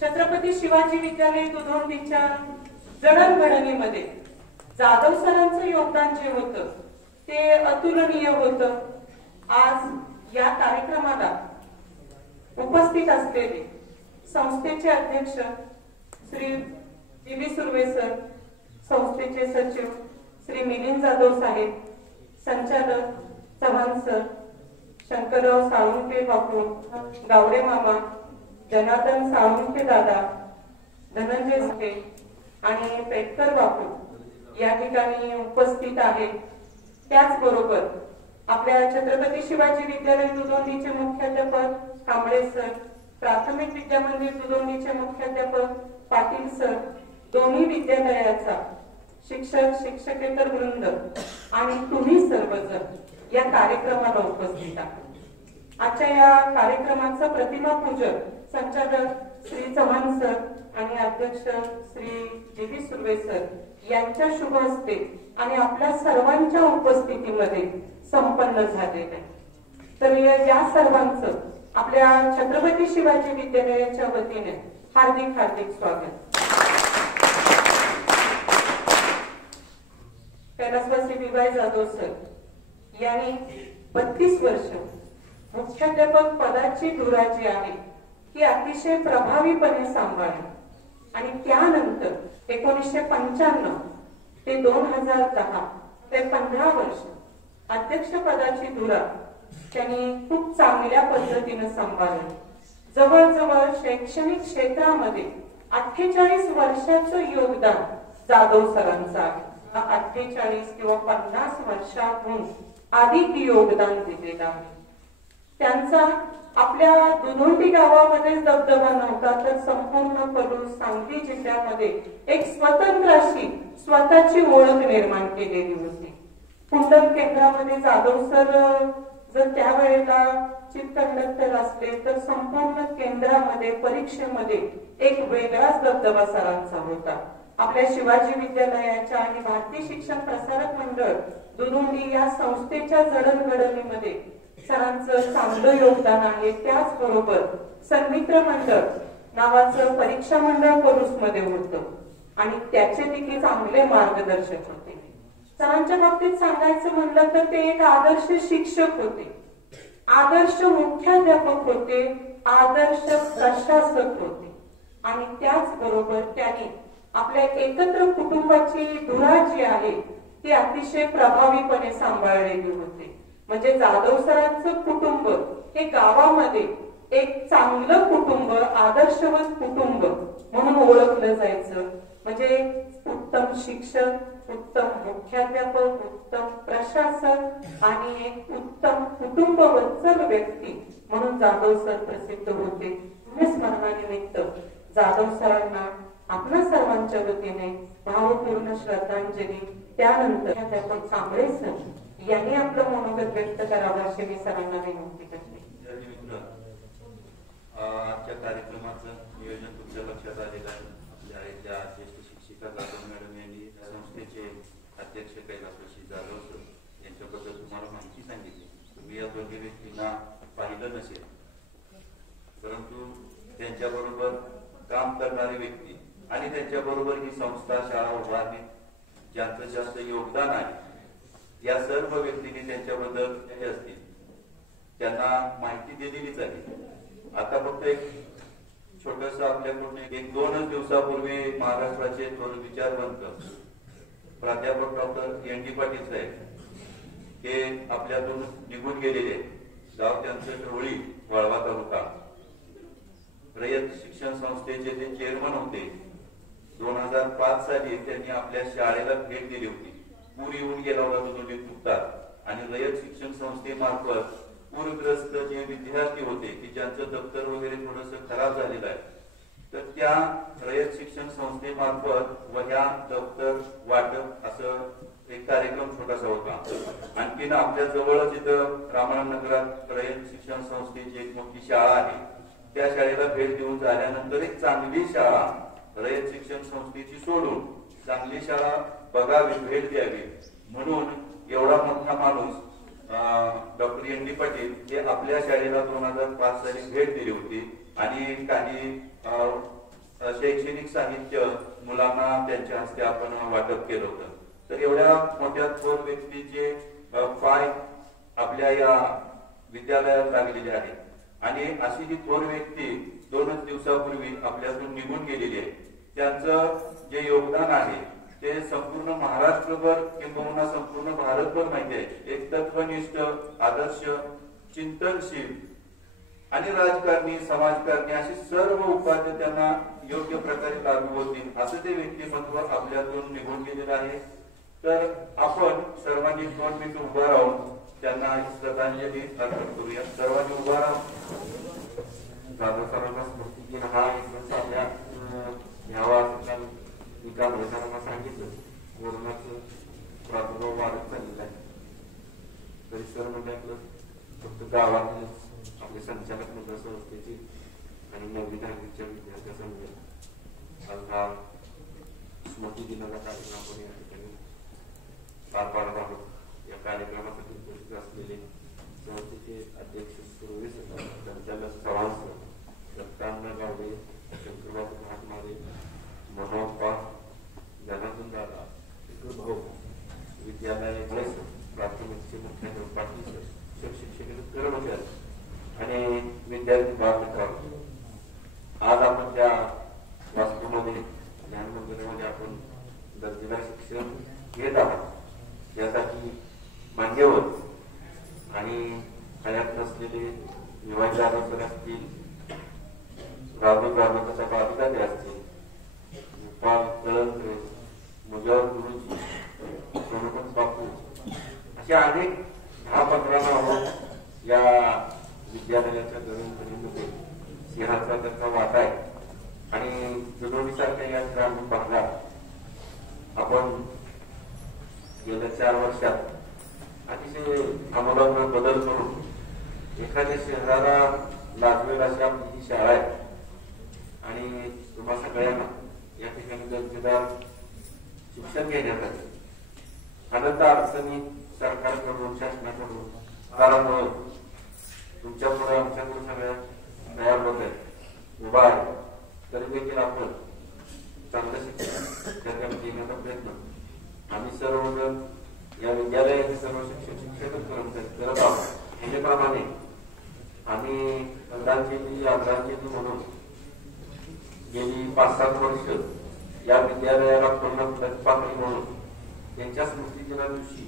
छत्रपती शिवाजी विद्यालय दुधोंडीच्या जडणघडणीमध्ये जाधव सरांचं योगदान जे होतं ते अतुलनीय होतं. आज या कार्यक्रमाला उपस्थित असलेले संस्थेचे अध्यक्ष श्री जी.बी. सुर्वे सर, संस्थेचे सचिव श्री मिलिंद जाधव साहेब, संचालक चव्हाण सर, शंकरराव साळुंके बापू, गावडे मामा, जनार्दन साळुंके दादा, धनंजय सुके आणि पेटकर बापू या ठिकाणी उपस्थित आहेत. त्याचबरोबर आपल्या छत्रपती शिवाजी विद्यालय दुधोंडीचे मुख्याध्यापक कांबळे सर, प्राथमिक विद्या मंदिर दुधोंडीचे मुख्याध्यापक पाटील सर, दोन्ही विद्यालयाचा शिक्षक शिक्षकेतर वृंद आणि तुम्ही सर्वजण या कार्यक्रमाला उपस्थित आहात. आजच्या या कार्यक्रमाचं प्रतिमा पूजन संचालक श्री चव्हाण सर आणि अध्यक्ष श्री जी.बी. सुर्वे सर यांच्या शुभ हस्ते आणि आपल्या सर्वांच्या उपस्थितीमध्ये संपन्न झालेलं आहे. तर या सर्वांचं आपल्या छत्रपती शिवाजी विद्यालयाच्या वतीने हार्दिक हार्दिक स्वागत. कैलासवासी विवाय जाधव सर यांनी 32 वर्ष मुख्याध्यापक पदाची धुरा जी आहे ती अतिशय प्रभावीपणे सांभाळली आणि त्यानंतर 1995 ते 2010 ते 15 वर्ष अध्यक्ष पदाची धुरा त्यांनी खूप चांगल्या पद्धतीने सांभाळली. जवळजवळ शैक्षणिक क्षेत्रामध्ये 48 वर्षाचं योगदान जाधव सरांचं आहे. 48 किंवा 50 वर्षाहून अधिक योगदान दिलेलं आहे. त्यांचा आपल्या दुधोंडी गावामध्ये दबदबा नव्हता तर संपूर्ण करून सांगली जिल्ह्यामध्ये एक स्वतंत्र अशी स्वतःची ओळख निर्माण केलेली होती. कुंडल केंद्रामध्ये जाधव सर जर त्यावेळेला चीफ कंडक्टर असले तर संपूर्ण केंद्रामध्ये परीक्षेमध्ये एक वेगळाच दबदबा सरांचा होता. आपल्या शिवाजी विद्यालयाच्या आणि भारतीय शिक्षण प्रसारक मंडळ दुधोंडी या संस्थेच्या जडणघडणीमध्ये सरांचं चांगलं योगदान आहे. त्याचबरोबर सन्मित्र मंडळ नावाचं परीक्षा मंडळ कोरुस मध्ये होतं आणि त्याचे देखील चांगले मार्गदर्शक होते. सरांच्या बाबतीत सांगायचं म्हणलं तर ते एक आदर्श शिक्षक होते, आदर्श मुख्याध्यापक होते, आदर्श प्रशासक होते आणि त्याचबरोबर त्यांनी आपल्या एकत्र कुटुंबाची धुरा जी आहे ती अतिशय प्रभावीपणे सांभाळलेली होती. म्हणजे जाधव सरांचं कुटुंब हे गावामध्ये एक चांगलं कुटुंब, आदर्शवत कुटुंब म्हणून ओळखलं जायचं. म्हणजे उत्तम शिक्षक, उत्तम मुख्याध्यापक, उत्तम प्रशासक आणि एक उत्तम कुटुंबवत्सल व्यक्ती म्हणून जाधव सर प्रसिद्ध होते. स्मरणानिमित्त जाधव सरांना आपल्या सर्वांच्या वतीने भावपूर्ण श्रद्धांजली. त्यानंतर अध्यापक कांबळे सर यांनी आपलं मनोगत व्यक्त करावं अशी मी सरांना विनंती करते. आजच्या कार्यक्रमाचं नियोजन तुमच्या लक्षात आलेलं आहे. आपल्या ज्या ज्येष्ठ शिक्षिका जाधव मॅडम यांनी संस्थेचे अध्यक्ष कैलासवासी जाधव सर यांच्याबद्दल तुम्हाला माहिती सांगितली. तुम्ही या दोन्ही व्यक्तींना पाहिलं नसेल परंतु त्यांच्याबरोबर काम करणारे व्यक्ती आणि त्यांच्याबरोबर ही संस्था शाळा उभारण्यात ज्यांचं जास्त योगदान आहे या सर्व व्यक्तींनी त्यांच्याबद्दल असतील त्यांना माहिती दिलेलीच आहे. आता फक्त एक छोटस आपल्याकडून एक 2 दिवसापूर्वी महाराष्ट्राचे थोर विचारवंत प्राध्यापक डॉक्टर एन.डी. पाटील साहेब हे आपल्यातून निघून गेलेले. गाव त्यांचं ढवळी, वाळवा तालुका. रयत शिक्षण संस्थेचे ते चेअरमन होते. 2005 साली त्यांनी आपल्या शाळेला भेट दिली होती. पूर येऊन गेला होता दुधोंडीत नुकताच आणि रयत शिक्षण संस्थेमार्फत पूरग्रस्त जे विद्यार्थी होते की ज्यांचं दप्तर वगैरे थोडस खराब झालेलं आहे तर त्या रयत शिक्षण संस्थेमार्फत वह्या दप्तर वाटप असं एक कार्यक्रम छोटासा होता. आणखीन आपल्या जवळच इथं रामनगरात रयत शिक्षण संस्थेची एक मोठी शाळा आहे. त्या शाळेला भेट देऊन झाल्यानंतर एक चांगली शाळा रयत शिक्षण संस्थेची सोडून चांगली शाळा बघावी, भेट द्यावी म्हणून एवढा मोठा माणूस डॉक्टर एन.डी. पाटील हे आपल्या शाळेला 2005 साली भेट दिली होती आणि काही शैक्षणिक साहित्य मुलांना त्यांच्या हस्ते आपण वाटप केलं होतं. तर एवढ्या मोठ्या थोर व्यक्तीचे पाय आपल्या या विद्यालयात लागलेले आहेत आणि अशी ही थोर व्यक्ती 2 दिवसापूर्वी आपल्यातून निघून गेलेली आहे. त्यांचं जे योगदान आहे ते संपूर्ण महाराष्ट्रभर किंबहुना संपूर्ण भारतभर माहिती आहे. एक तत्वनिष्ठ, आदर्श, चिंतनशील आणि राजकारणी, समाजकारणी अशी सर्व उपाध्याय त्यांना योग्य प्रकारे लागू होतील असं ते व्यक्तिमत्व आपल्यातून निघून गेलेलं आहे. तर आपण सर्वांनी 2 मिनिट उभं राहून त्यांना श्रद्धांजली अर्पण करूया. सर्वांनी उभा राहून जाधव सरांना स्मृती दिन हा एक आपल्या घ्यावा निकाल सरांना सांगितलं. कोरोनाचं प्रादुर्भाव वाढत चाललेला आहे. तरी सर म्हणजे आपलं फक्त गावातील आपले संचालक मंडळ संस्थेची आणि 9वी 10वीच्या विद्यार्थी संघ आज हा स्मृती दिनाचा कार्यक्रम आपण या ठिकाणी पार पाडत आहोत. या कार्यक्रमासाठी उपस्थित असलेले संस्थेचे अध्यक्ष सुरवे सर, संचालक चव्हाण सर, दत्तांना गावडे, शंकरबाबू महात्मारे, मनोहर, जनार्दन दादा, भाऊ, विद्यालयाचे प्राथमिकचे मुख्याध्यापक पाटील सर, शिक्षक कर्मचारी आणि विद्यार्थी बालमित्रांनो, आज आपण त्या वास्तूमध्ये ज्ञान मंदिरामध्ये आपण दर्जेदार शिक्षण घेत आहोत. यासाठी मान्यवर आणि हयात नसलेले विवाह जाधव असतील, राहुल जाधवचा बाधिकाते असतील, गोपाल कळंत्रे, मुजर गुरुजी, सोनपत बापू अशा अनेक 10-15 नावं या विद्यालयाच्या जमीनमध्ये सिंहाचा त्याचा वाटा आहे. आणि जुनोनीसारख्या या ग्रामीण भागात आपण गेल्या 4 वर्षात अतिशय आमूलाग्र बदल करून एखाद्या शहराला लाजवेल अशी आपली ही शाळा आहे. आणि तुम्हा सगळ्यांना या ठिकाणी दर्जेदार शिक्षण घेण्यासाठी अनंत अडचणी सरकारकडून, शासनाकडून, काळामुळे तुमच्यापुढे आमच्याकडून सगळ्या तयार होत आहे, उभा आहे. तरी देखील आपण चांगलं शिक्षण देण्याचा प्रयत्न आम्ही सर्वजण या विद्यालयाचे सर्व शिक्षक कर्मचारी करत आहोत. त्याप्रमाणे आम्ही आदरांजली म्हणून गेली 5-7 वर्ष या विद्यालयाला पातळी म्हणून त्यांच्या स्मृती दिना दिवशी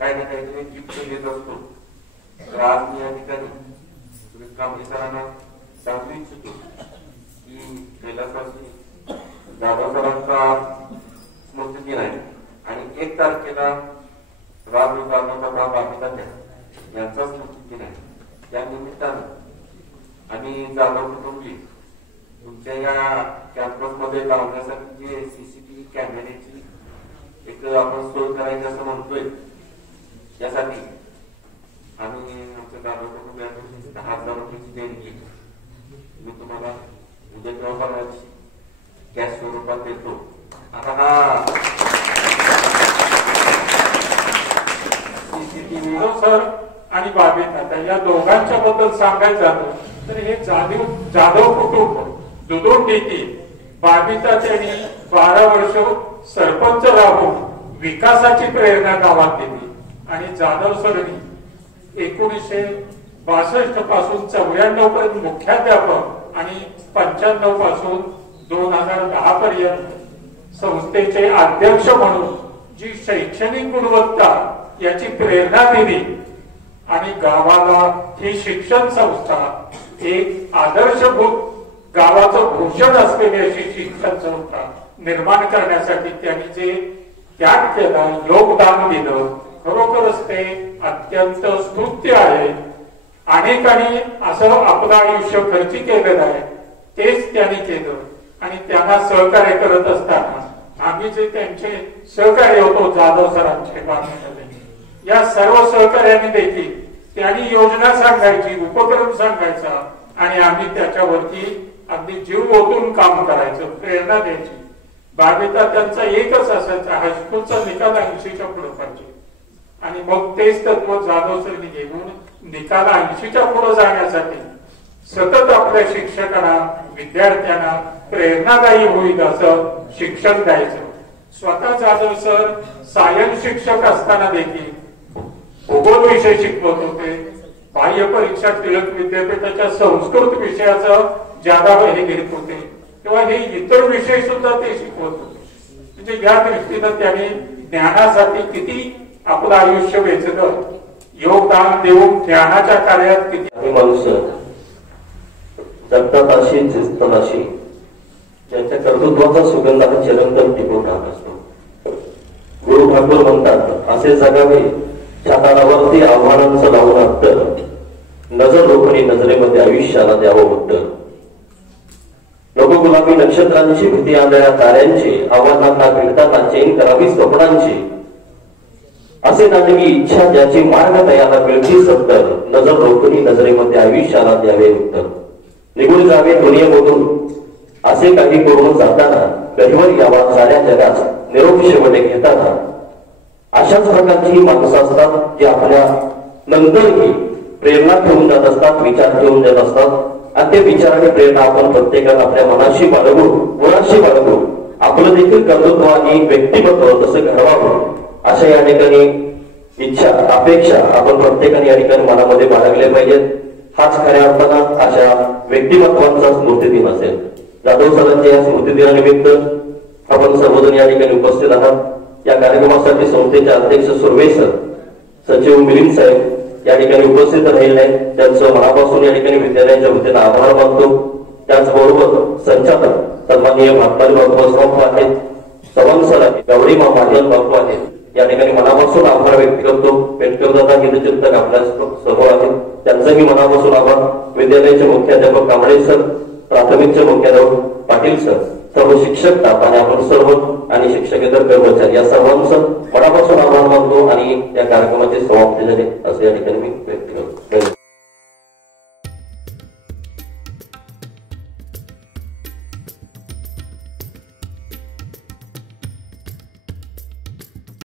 काही ना काहीतरी गिफ्ट देत असतो. तर आज मी या ठिकाणी कांबळे सरांना सांगू इच्छितो की कैलासवासी जाधव सरांचा स्मृती दिन आहे आणि 1 तारखेला राम बाधिकांच्या यांचा स्मृती दिन आहे. त्या निमित्तानं आम्ही जाधव कुटुंबी तुमच्या या कॅम्पसमध्ये लावण्यासाठी जे CCTV कॅमेऱ्याची एक आपण सोय करायची असं म्हणतोय, त्यासाठी आम्ही आमच्या जाधव कुटुंबियांकडून 10,000 रुपयाची देणगी मी तुम्हाला उद्या किंवा परवा कॅश स्वरूपात देतो. आता हा CCTV सर आणि बाबीता या दोघांच्या बद्दल सांगायचं झालं तर हे जाधव कुटुंब दुधोंडीची बाबीता त्यांनी 12 वर्ष सरपंच राहून विकासाची प्रेरणा गावात दिली. आणि जाधव सरनी 1962 पासून 94 पर्यंत मुख्याध्यापक आणि 95 पासून 2010 पर्यंत संस्थेचे अध्यक्ष म्हणून जी शैक्षणिक गुणवत्ता याची प्रेरणा दिली आणि गावाला ही शिक्षण संस्था एक आदर्शभूत गावाचं भूषण असलेली अशी शिक्षण संस्था निर्माण करण्यासाठी त्यांनी जे त्याग केला, योगदान दिलं, खरोखरच ते अत्यंत स्तुत्य आहे. अनेकांनी असं आपलं आयुष्य खर्ची केलेलं आहे, तेच त्यांनी केलं. आणि त्यांना सहकार्य करत असताना आम्ही जे त्यांचे सहकार्य होतो जाधव सरांचे या सर्व सहकार्याने देखील त्यांनी योजना सांगायची, उपक्रम सांगायचा आणि आम्ही त्याच्यावरती अगदी जीव ओतून काम करायचं, प्रेरणा द्यायची. बाबीता त्यांचा एकच असायचा, हायस्कूलचा निकाल 80च्या पुढे पाहिजे. आणि मग तेच तत्व जाधव सरनी घेऊन निकाल 80च्या पुढे जाण्यासाठी सतत आपल्या शिक्षकांना विद्यार्थ्यांना प्रेरणादायी होईल असं शिक्षण द्यायचं. स्वतः जाधव सर सायन्स शिक्षक असताना देखील भूगोल विषय शिकवत होते. बाह्य परीक्षा टिळक विद्यापीठाच्या संस्कृत विषयाचं जाधव हे घेत होते किंवा हे इतर विषय सुद्धा ते शिकवत होते. म्हणजे या दृष्टीनं त्यांनी ज्ञानासाठी किती आपलं आयुष्य वेचलं, योगदान देऊन ज्ञानाच्या कार्यात किती. मनुष्य जगतात अशी जिंकतात अशी त्यांच्या कर्तृत्वाचा सुगंध हा चिरंतन टिकून राहत असतो. गुरु ठाकूर म्हणतात, असे जगावे छाताडावरती आव्हानांचं लावून अंतर, नजर रोखणी नजरेमध्ये आयुष्याला द्यावं उत्तर. नको गुलाबी नक्षत्रांची भीती आलेल्या ताऱ्यांची, आव्हानांना भिडताना चैन करावी स्वप्नांची. असे नाटकी इच्छा ज्याची मार्ग तयाला मिळती सत्तर, नजर रोखणी नजरेमध्ये आयुष्याला द्यावे उत्तर. निघून जावे दुनियेमधून असे काही करून जाताना, कधीवर यावा साऱ्या जगात निरोप शेवटे घेताना. अशाच प्रकारची माणसं असतात जी आपल्या नंतरही प्रेरणा ठेवून जात असतात, विचार ठेवून जात असतात. आणि ते विचार आणि प्रेरणा आपण प्रत्येकाला आपल्या मनाशी बाळगू, गुणाशी बाळगू, आपलं देखील कर्तृत्व आणि व्यक्तिमत्व तसं घडवावं अशा या ठिकाणी इच्छा अपेक्षा आपण प्रत्येकाने या ठिकाणी मनामध्ये बाळगले पाहिजेत. हाच खऱ्या अर्थानं अशा व्यक्तिमत्वांचा स्मृती दिन असेल. जाधव सरांच्या या स्मृती दिनानिमित्त आपण सर्वजण या ठिकाणी उपस्थित आहात. या कार्यक्रमासाठी संस्थेचे अध्यक्ष सुर्वे सर, सचिव मिलिंद साहेब या ठिकाणी उपस्थित राहिले आहेत. त्यांचं मनापासून या ठिकाणी विद्यालयाच्या वतीनं आभार मानतो. त्याचबरोबर संचालक सन्माननीय भातमाली बापू बापू आहेत, चव्हाण सर आहेत, गवडी महाजन बापू आहेत. या ठिकाणी मनापासून आभार व्यक्त करतो. पेटकरदादा हितचिंतक आपल्या सर्व आहेत, त्यांचाही मनापासून आभार. विद्यालयाचे मुख्याध्यापक कांबळे सर, प्राथमिकचे मुख्याध्यापक पाटील सर, सर्व शिक्षक स्टाफ आणि आपण सर्व आणि शिक्षकेतर कर्मचारी या सर्वांचं मनापासून आभार मानतो आणि या कार्यक्रमाची समाप्ती झाली असे या ठिकाणी मी व्यक्त करतो.